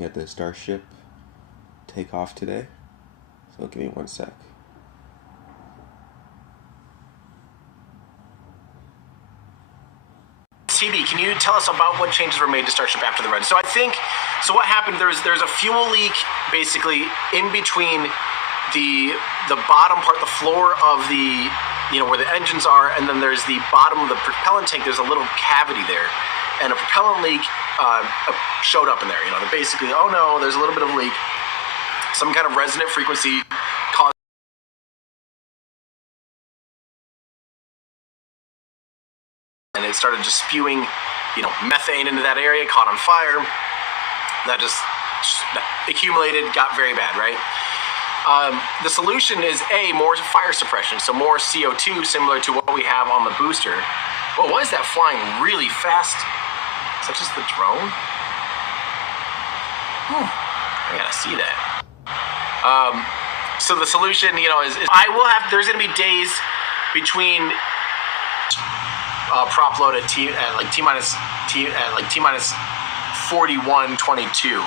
looking at the Starship take off today. So give me 1 sec. TB, can you tell us about what changes were made to Starship after the run? So what happened, there's a fuel leak basically in between the bottom part, the floor of the, where the engines are, and then there's the bottom of the propellant tank. There's a little cavity there, and a propellant leak showed up in there. They're basically, oh no, there's a little bit of leak. Some kind of resonant frequency caused, and it started just spewing, methane into that area, caught on fire. That just accumulated, got very bad, right? The solution is more fire suppression, so more CO2, similar to what we have on the booster. Well, why is that flying really fast? Is that just the drone? I gotta see that. So the solution, is there's gonna be days between prop load at T minus 41:22.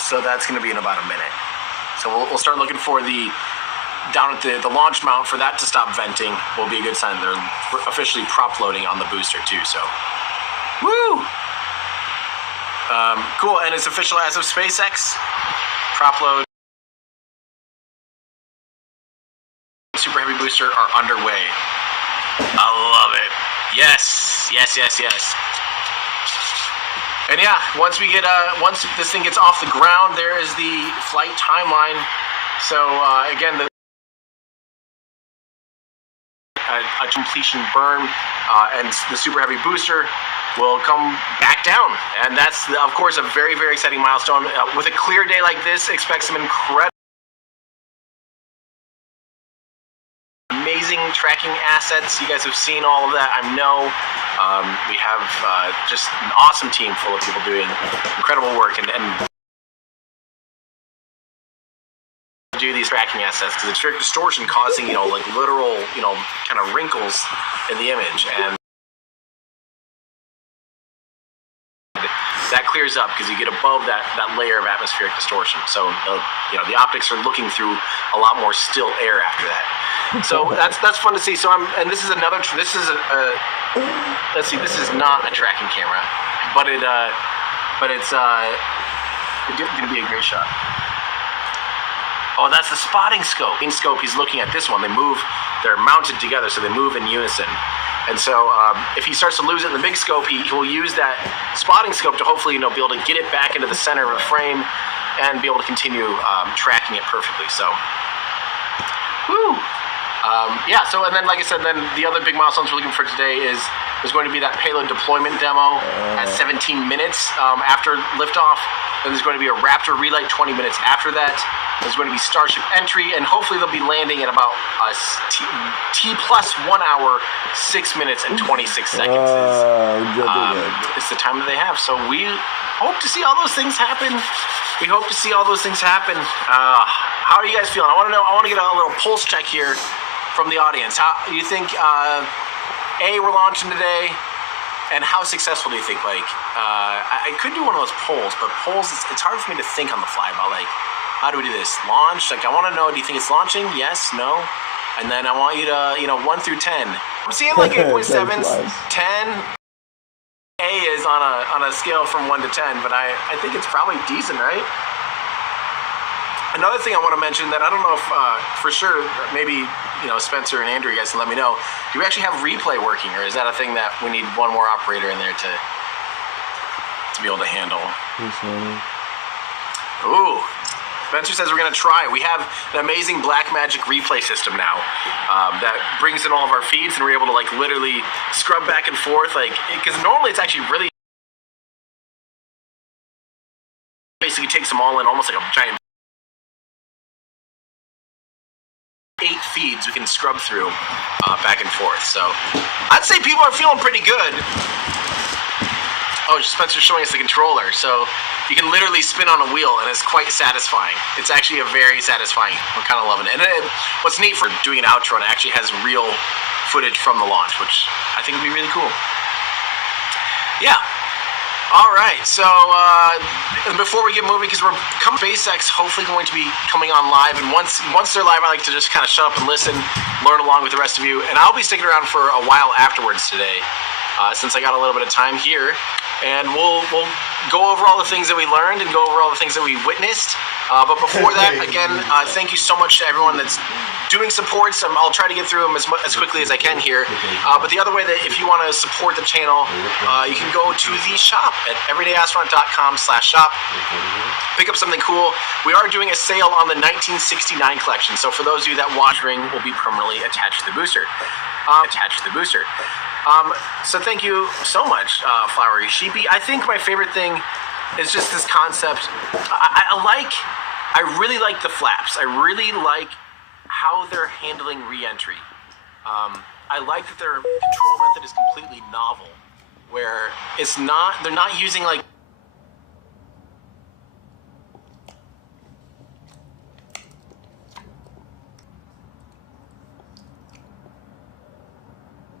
So that's going to be in about a minute. So we'll start looking for down at the launch mount for that to stop venting. Will be a good sign they're officially prop loading on the booster too. So, woo! Cool, and it's official as of SpaceX. Prop load, Super Heavy booster are underway. I love it. Yes. And yeah, once this thing gets off the ground, there is the flight timeline. So again, a completion burn, and the Super Heavy booster will come back down, and that's of course a very, very exciting milestone. With a clear day like this, expect some amazing tracking assets. You guys have seen all of that, I know. We have just an awesome team full of people doing incredible work and do these tracking assets, because it's very distortion causing, literal, kind of wrinkles in the image, and that clears up because you get above that layer of atmospheric distortion. So, the optics are looking through a lot more still air after that. So that's fun to see. So this is another. This is let's see. This is not a tracking camera, but it's going to be a great shot. Oh, that's the spotting scope. In scope, he's looking at this one. They're mounted together, so they move in unison. And so if he starts to lose it in the big scope, he will use that spotting scope to hopefully, be able to get it back into the center of the frame and be able to continue tracking it perfectly. So, woo! So, and then, like I said, then the other big milestones we're looking for today is there's going to be that payload deployment demo at 17 minutes after liftoff. Then there's going to be a Raptor relay 20 minutes after that. There's going to be Starship entry, and hopefully they'll be landing at about T plus 1 hour, 6 minutes, and 26 seconds. It's the time that they have. So we hope to see all those things happen. How are you guys feeling? I want to know. I want to get a little pulse check here from the audience. How do you think? We're launching today, and how successful do you think? I could do one of those polls, but polls, it's hard for me to think on the fly about how do we do this? Launch? I want to know. Do you think it's launching? Yes, no, and then I want you to 1 through 10. I'm seeing 8.7s, 10. A is on a scale from 1 to 10, but I think it's probably decent, right? Another thing I want to mention that I don't know if for sure, maybe Spencer and Andrew, you guys can let me know. Do we actually have replay working, or is that a thing that we need one more operator in there to be able to handle? Ooh, Spencer says we're gonna try. We have an amazing Blackmagic replay system now that brings in all of our feeds, and we're able to literally scrub back and forth, because normally it's actually really basically takes them all in almost like a giant 8 feeds we can scrub through back and forth. So I'd say people are feeling pretty good. Oh, Spencer's showing us the controller. So you can literally spin on a wheel, and it's quite satisfying. It's actually a very satisfying. I'm kind of loving it. And what's neat for doing an outro, and it actually has real footage from the launch, which I think would be really cool. Yeah. All right, so before we get moving, because we're coming, SpaceX hopefully going to be coming on live, and once they're live, I like to just kind of shut up and listen, learn along with the rest of you, and I'll be sticking around for a while afterwards today, since I got a little bit of time here, and we'll go over all the things that we learned and go over all the things that we witnessed. But before that, again, thank you so much to everyone that's doing supports. I'll try to get through them as quickly as I can here. But the other way that if you want to support the channel, you can go to the shop at everydayastronaut.com/shop. Pick up something cool. We are doing a sale on the 1969 collection. So for those of you that watch, ring will be permanently attached to the booster. So thank you so much, Flowery Sheepy. I think my favorite thing is just this concept. I really like the flaps. I really like how they're handling re-entry. I like that their control method is completely novel, where they're not using like